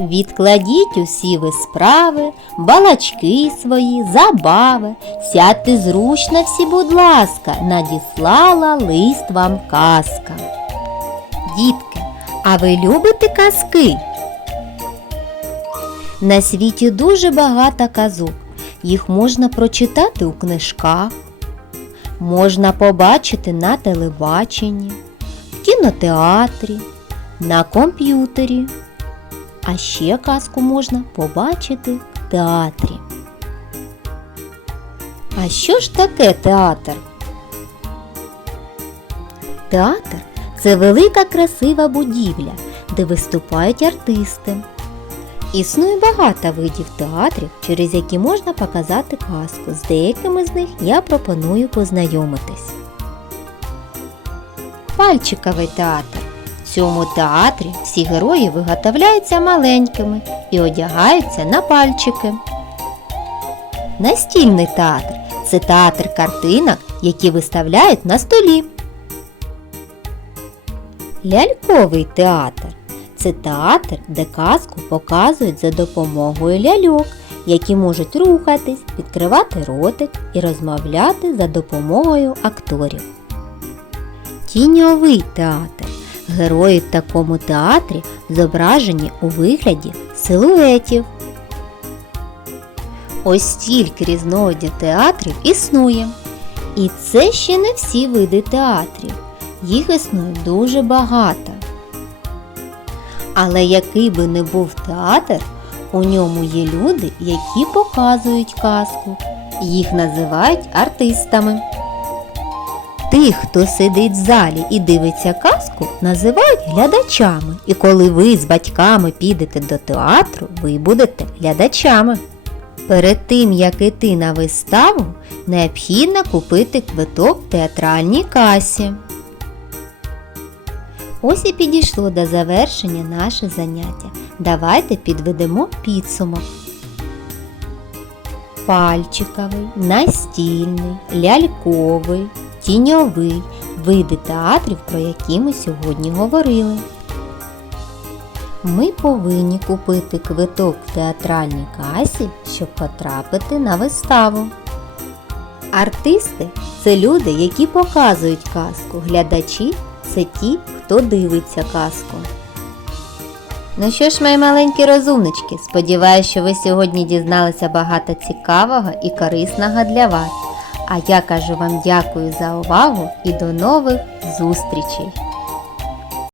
Відкладіть усі ви справи, балачки свої, забави, сядьте зручно всі, будь ласка, надіслала лист вам казка. Дітки, а ви любите казки? На світі дуже багато казок. Їх можна прочитати у книжках, можна побачити на телебаченні, в кінотеатрі, на комп'ютері. А ще казку можна побачити в театрі. А що ж таке театр? Театр це велика красива будівля, де виступають артисти. Існує багато видів театрів, через які можна показати казку. З деякими з них я пропоную познайомитись. Пальчиковий театр. Цьому театрі всі герої виготовляються маленькими і одягаються на пальчики. Настільний театр це театр картинок, які виставляють на столі. Ляльковий театр це театр, де казку показують за допомогою ляльок, які можуть рухатись, відкривати ротик і розмовляти за допомогою акторів. Тіньовий театр. Герої в такому театрі зображені у вигляді силуетів. Ось стільки різновидів театрів існує. І це ще не всі види театрів. Їх існує дуже багато. Але який би не був театр, у ньому є люди, які показують казку. Їх називають артистами. Тих, хто сидить в залі і дивиться казку, називають глядачами. І коли ви з батьками підете до театру, ви будете глядачами. Перед тим, як іти на виставу, необхідно купити квиток в театральній касі. Ось і підійшло до завершення наше заняття. Давайте підведемо підсумок. Пальчиковий, настільний, ляльковий, тіньовий види театрів, про які ми сьогодні говорили. Ми повинні купити квиток в театральній касі, щоб потрапити на виставу. Артисти це люди, які показують казку. Глядачі це ті, хто дивиться казку. Ну що ж, мої маленькі розумнички, сподіваюся, що ви сьогодні дізналися багато цікавого і корисного для вас. А я кажу вам дякую за увагу і до нових зустрічей!